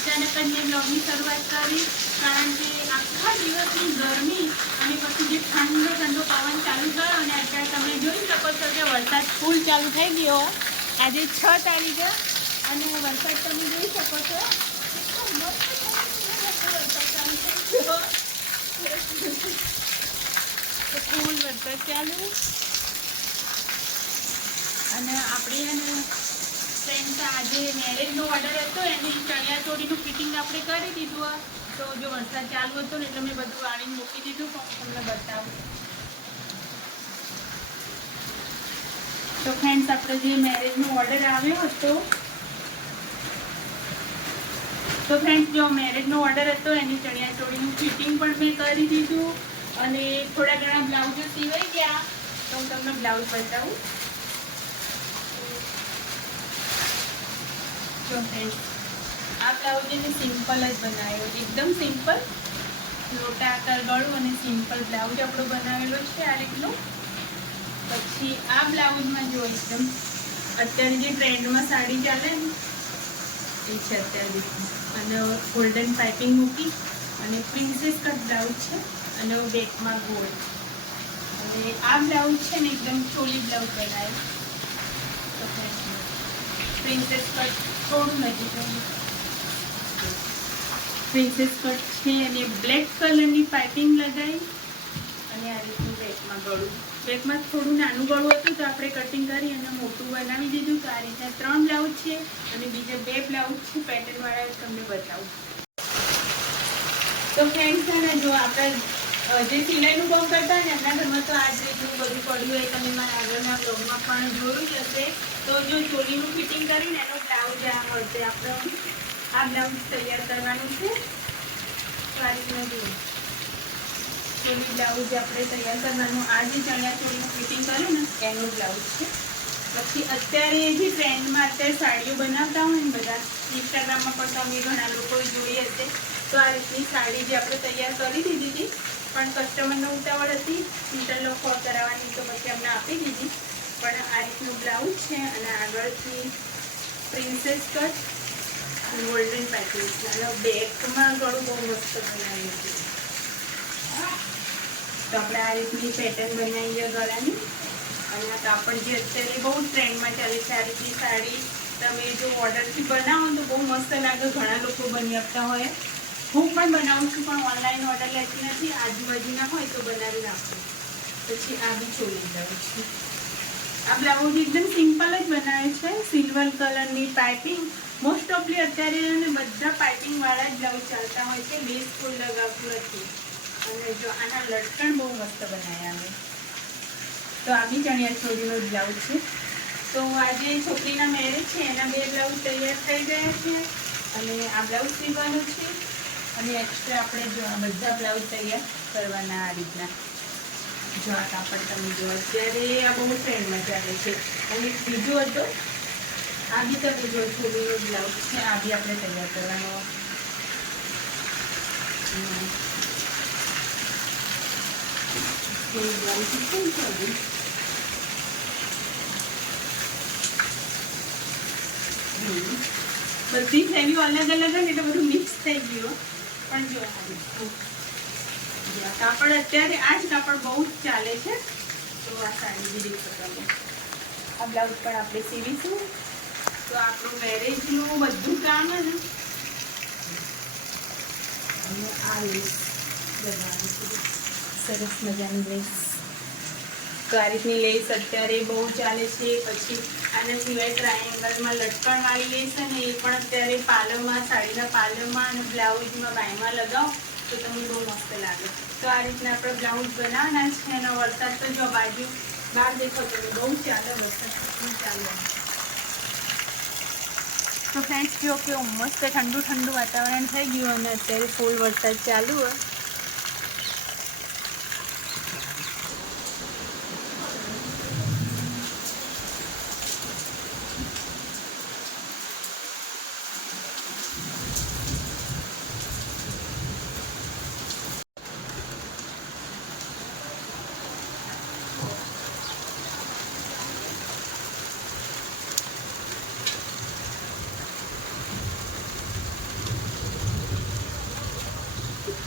અચાનક જ મેં બ્લોગની શરૂઆત કરી, કારણ કે આખા દિવસની ગરમી અને પછી જે ઠંડો ઠંડો પવન ચાલુ થયો અને અત્યારે તમે જોઈ શકો છો કે વરસાદ ફૂલ ચાલુ થઈ ગયો. આજે 6 તારીખે અને વરસાદ તમે જોઈ શકો છો. ફૂલ વરસાદ ચાલુ અને આપણે ફ્રેન્ડ્સ આજે મેરેજનો ઓર્ડર હતો એની ચણિયા ચોળીનું ફિટિંગ આપણે કરી દીધું. તો જો વરસાદ ચાલુ હતો ને એટલે મેં બધું વાળીને મૂકી દીધું. પણ તમને બતાવું તો ફ્રેન્ડ્સ આપણે જે મેરેજનો ઓર્ડર આવ્યો હતો તો ફ્રેન્ડ્સ જો મેરેજનો ઓર્ડર હતો એની ચણિયા ચોળીનું ફિટિંગ પણ મેં કરી દીધું અને થોડા ઘણા બ્લાઉઝો સીવાઈ ગયા. તો હું તમને બ્લાઉઝ બતાવું. જો ફ્રેન્ડ્સ આ બ્લાઉઝ એને સિમ્પલ જ બનાવ્યો, એકદમ સિમ્પલ લોટા આકાર ગળું અને સિમ્પલ બ્લાઉઝ આપણો બનાવેલો છે આ રીતનો. પછી આ બ્લાઉઝમાં જો એકદમ અત્યારે જે ટ્રેન્ડમાં સાડી ચાલે ને એ છે અત્યારે, અને ગોલ્ડન પાઇપિંગ મૂકી અને પ્રિન્સેસ કટ બ્લાઉઝ છે અને બેકમાં ગોળ. અને આ બ્લાઉઝ છે ને એકદમ ચોલી બ્લાઉઝ બનાવ્યો. તો પ્રિન્સેસ કટ થોડું નથી, પ્રિન્સેસ કટ છે અને બ્લેક કલરની પાઇપિંગ લગાવી અને આ રીતનું બેકમાં ગળું. બેકમાં થોડું નાનું ગળું હતું તો આપણે કટિંગ કરી અને મોટું બનાવી દીધું. તો આ રીતના 3 બ્લાઉઝ છે અને બીજા 2 બ્લાઉઝ છે પેટર્નવાળા, તમને બતાવું. તો ફ્રેન્ડ્સ છે ને જો આપણે જે સિલાઈનું કામ કરતા ને એમના ઘરમાં તો આ જ રીતનું બધું પડ્યું હોય. તમે મારા આગળના બ્લોગમાં પણ જોયું જ હશે. તો જો ચોલીનું ફિટિંગ કરીને એનો બ્લાઉઝ આ મળશે. આપણે આ બ્લાઉઝ તૈયાર કરવાનું છે. તો આ રીતના જુઓ ચોલી બ્લાઉઝ આપણે તૈયાર કરવાનું. આ જે ચણિયા ચોળીનું ફિટિંગ કર્યું ને એનું બ્લાઉઝ છે. પછી અત્યારે જે ટ્રેન્ડમાં અત્યારે સાડીઓ બનાવતા હોય ને બધા, ઇન્સ્ટાગ્રામમાં પણ તમે ઘણા લોકોએ જોઈ હશે. તો આ રીતની સાડી જે આપણે તૈયાર કરી દીધી હતી, પણ કસ્ટમરનો ઉતાવળ હતી ઇન્ટરલોક કરાવવાની, તો પછી અમને આપી દીધી. પણ આ રીતનું બ્લાઉઝ છે અને આગળથી પ્રિન્સેસ કટ ગોલ્ડન પેટર્ન અને બેકમાં ગળું બહુ મસ્ત બનાવ્યું છે. તો આપણે આ રીતની પેટર્ન બનાવીએ ગળાની. અને આ કાપડ જે અત્યારે બહુ ટ્રેન્ડમાં ચાલે છે, આ રીતની સાડી તમે જો ઓર્ડરથી બનાવો તો બહુ મસ્ત લાગે. ઘણા લોકો બની આપતા હોય, હું પણ બનાવું છું, પણ ઓનલાઈન ઓર્ડર લેતી નથી. આજુબાજુના હોય તો બનાવી નાખું. પછી આ બી ચોલી બ્લાઉઝ છે. આ બ્લાઉઝ એકદમ સિમ્પલ જ બનાવે છે, સિલ્વર કલરની પાઇપિંગ. મોસ્ટ ઓફલી અત્યારે બધા પાઇપિંગવાળા જ બ્લાઉઝ ચાલતા હોય છે, લેસ કોઈ લગાવતું નથી. અને જો આના લટકણ બહુ મસ્ત બનાવ્યા અમે. તો આ બી ચણિયા ચોળીનો બ્લાઉઝ છે. તો આજે છોકરીના મેરેજ છે એના 2 બ્લાઉઝ તૈયાર થઈ ગયા છે અને આ બ્લાઉઝ સીવવાનો છે. અને એક્સ્ટ્રા આપણે જો આ બધા બ્લાઉઝ તૈયાર કરવાના આ રીતના. જો આ કાપડ તમે જો અત્યારે આ બહુ ટ્રેન્ડમાં ચાલે છે. અને બીજું હતું આ બી તમે જો થોડીનો બ્લાઉઝ છે, આ બી આપણે તૈયાર કરવાનો. બધી ફેવી અલગ અલગ ને એટલે બધું મિક્સ થઈ ગયું. પણ જો કાપડ અત્યારે આ જ કાપડ બહુ જ ચાલે છે. તો આ સાડી બી દેખો તમે. આ બ્લાઉઝ પણ આપણે સીવીશું. તો આપણું મેરેજનું બધું કામ ને અને આ લેસ બનાવીશું, સરસ મજાની લેસ. તો આ રીતની લેસ અત્યારે બહુ ચાલે છે. પછી આના સિવાય ટ્રાયેંગલમાં લટકણવાળી લેસ છે ને એ પણ અત્યારે પાર્લરમાં, સાડીના પાર્લરમાં અને બ્લાઉઝમાં બાયમાં લગાવો તો તમને બહુ મસ્ત લાગે. તો આ રીતના આપણે બ્લાઉઝ બનાવવાના છે. અને વરસાદ તો જો બાજુ બહાર દેખો તમે બહુ ચાલે, વરસાદ ચાલે. તો ફ્રેન્ડ્સ જો કેવું મસ્ત ઠંડુ ઠંડુ વાતાવરણ થઈ ગયું અને અત્યારે ફૂલ વરસાદ ચાલુ હોય.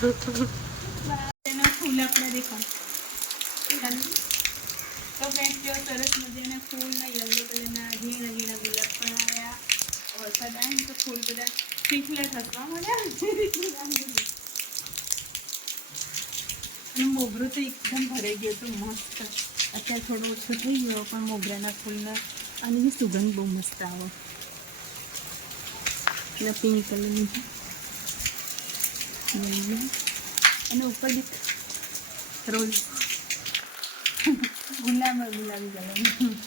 એના ફૂલ આપણે દેખાડ. તો ફ્રેન્ડ્સ જો સરસ મજાના ફૂલના યલો કલરના ઝીણા ઝીણા ગુલાબ પણ આવ્યા. વરસાદ આવે ને તો ફૂલ બધા ખીખલા થવા મળ્યા. અને મોગરો તો એકદમ ભરાઈ ગયો તો મસ્ત. અત્યારે થોડો ઓછો થઈ ગયો પણ મોગરાના ફૂલના આની સુગંધ બહુ મસ્ત આવે. અને પિંક કલરની અને ઉપર રોજ ગુલાબી કલરની.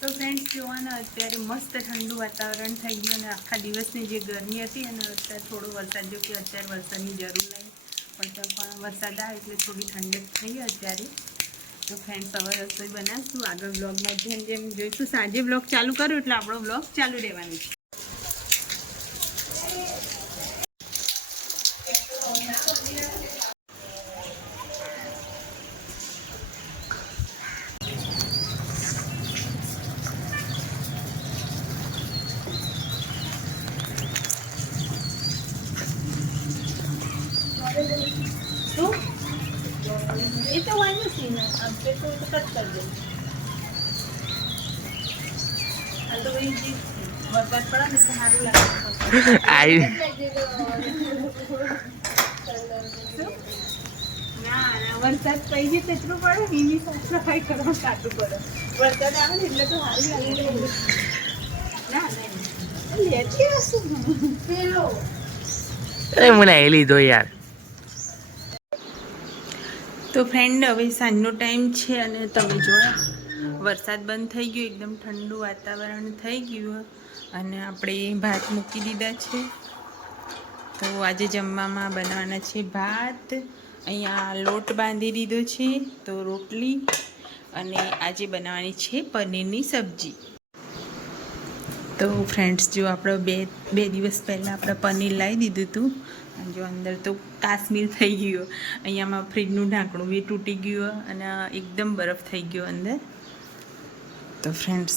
તો ફ્રેન્ડ્સ જોવાના અત્યારે મસ્ત ઠંડુ વાતાવરણ થઈ ગયું અને આખા દિવસની જે ગરમી હતી અને અત્યારે થોડો વરસાદ જો કે અત્યારે વરસાદની જરૂર નહીં પણ વરસાદ આવે એટલે થોડી ઠંડક થઈ અત્યારે. તો ફ્રેન્ડ્સ હવે રસોઈ બનાવશું. આગળ બ્લોગમાં જેમ જેમ જોઈશું. સાંજે બ્લોગ ચાલુ કરું એટલે આપણો બ્લોગ ચાલુ રહેવાનો છે. એ તો વાંધો છે ને આપણે તો કટ કરી દઈએ. આ તો ભાઈ જે વરસાદ પડે ને સારું લાગે. ના વરસાદ પડી ગયો તેટલું પડે એની સાફ સફાઈ કરવા કાઢવું પડે. વરસાદ આવે ને એટલે તો સારું લાગે. ના લેતી હશું મને એ લીધો યાર. તો ફ્રેન્ડ હવે સાંજનો ટાઈમ છે અને તમે જો વરસાદ બંધ થઈ ગયો. એકદમ ઠંડુ વાતાવરણ થઈ ગયું અને આપણે ભાત મૂકી દીધા છે. તો આજે જમવામાં બનાવવાના છે ભાત. અહીંયા લોટ બાંધી દીધો છે તો રોટલી અને આજે બનાવવાની છે પનીરની સબ્જી. તો ફ્રેન્ડ્સ જો આપણે બે દિવસ પહેલાં આપણે પનીર લાવી દીધું હતું. જો અંદર તો કાશ્મીર થઈ ગયો. અહીંયામાં ફ્રીજનું ઢાંકણું બી તૂટી ગયું અને એકદમ બરફ થઈ ગયો અંદર. તો ફ્રેન્ડ્સ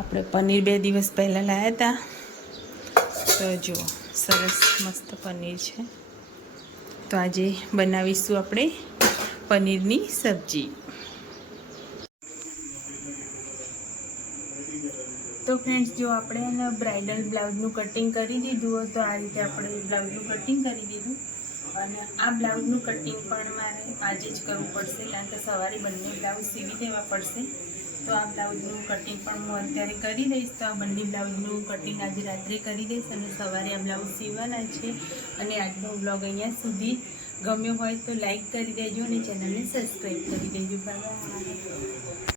આપણે પનીર 2 દિવસ પહેલાં લાવ્યા હતા. તો જો સરસ મસ્ત પનીર છે. તો આજે બનાવીશું આપણે પનીરની સબ્જી. તો ફ્રેન્ડ્સ જો આપણે બ્રાઇડલ બ્લાઉઝનું કટિંગ કરી દીધું તો આ રીતે આપણે બ્લાઉઝનું કટિંગ કરી દીધું. અને આ બ્લાઉઝનું કટિંગ પણ મારે આજે જ કરવું પડશે કારણ કે સવારે બંને બ્લાઉઝ સીવી દેવા પડશે. તો આ બ્લાઉઝનું કટિંગ પણ હું અત્યારે કરી દઈશ. તો આ બંને બ્લાઉઝનું કટિંગ આજે રાત્રે કરી દઈશ અને સવારે આ બ્લાઉઝ સીવવાના છે. અને આજનો બ્લોગ અહીંયા સુધી ગમ્યો હોય તો લાઈક કરી દેજો અને ચેનલને સબસ્ક્રાઈબ કરી દેજો. બાય.